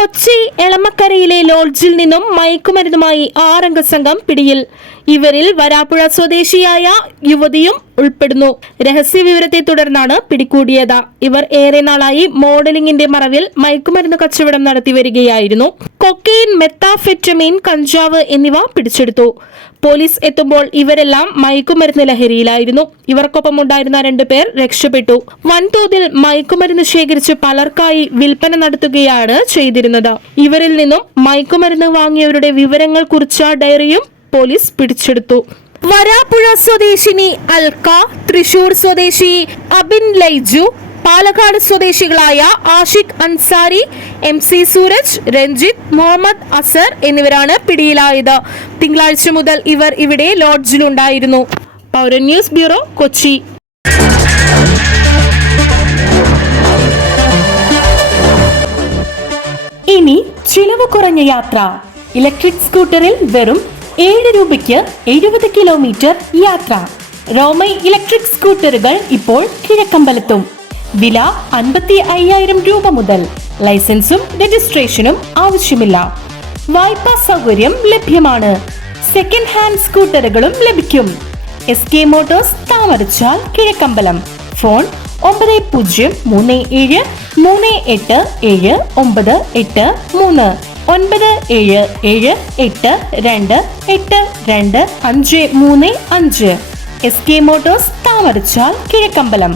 കൊച്ചി എളമക്കരയിലെ ലോഡ്ജിൽ നിന്നും മയക്കുമരുന്നുമായി 6 അംഗ സംഘം പിടിയിൽ. ഇവരിൽ വരാപ്പുഴ സ്വദേശിയായ യുവതിയും ഉൾപ്പെടുന്നു. രഹസ്യ വിവരത്തെ തുടർന്നാണ് പിടികൂടിയത്. ഇവർ ഏറെ നാളായി മോഡലിംഗിന്റെ മറവിൽ മയക്കുമരുന്ന് കച്ചവടം നടത്തി വരികയായിരുന്നു. കൊക്കൈൻ, മെത്താഫെറ്റമീൻ, കഞ്ചാവ് എന്നിവ പിടിച്ചെടുത്തു. പോലീസ് എത്തുമ്പോൾ ഇവരെല്ലാം മയക്കുമരുന്ന് ലഹരിയിലായിരുന്നു. ഇവർക്കൊപ്പമുണ്ടായിരുന്ന 2 പേർ രക്ഷപ്പെട്ടു. വൻതോതിൽ മയക്കുമരുന്ന് ശേഖരിച്ച് പലർക്കായി വിൽപ്പന നടത്തുകയാണ് ചെയ്തിരുന്നത്. ഇവരിൽ നിന്നും മയക്കുമരുന്ന് വാങ്ങിയവരുടെ വിവരങ്ങൾ കുറിച്ച ഡയറിയും പോലീസ് പിടിച്ചെടുത്തു. വരാപ്പുഴ സ്വദേശിനി അൽക്ക, തൃശൂർ സ്വദേശി അബിൻ ലൈജു, പാലക്കാട് സ്വദേശികളായ ആഷിഖ് അൻസാരി, MC സൂരജ്, രഞ്ജിത്ത്, മുഹമ്മദ് അസർ എന്നിവരാണ് പിടിയിലായത്. തിങ്കളാഴ്ച മുതൽ ഇവർ ഇവിടെ ലോഡ്ജിലുണ്ടായിരുന്നു. പൗരൻ ന്യൂസ് ബ്യൂറോ, കൊച്ചി. ഇനി ചിലവ് കുറഞ്ഞ യാത്ര. ഇലക്ട്രിക് സ്കൂട്ടറിൽ വെറും 7 രൂപയ്ക്ക് 70 കിലോമീറ്റർ യാത്ര. റോമൈ ഇലക്ട്രിക് സ്കൂട്ടറുകൾ ഇപ്പോൾ കിഴക്കമ്പലത്തും. വില 55,000 രൂപ മുതൽ. ലൈസൻസും രജിസ്ട്രേഷനും ആവശ്യമില്ല. വായ്പാ സൗകര്യം ലഭ്യമാണ്. സെക്കൻഡ് ഹാൻഡ് സ്കൂട്ടറുകളും ലഭിക്കും. SK Motors, Thamarachal, Kizhakkambalam. Phone 9037387983 9778228535. SK Motors, Thamarachal, Kizhakkambalam.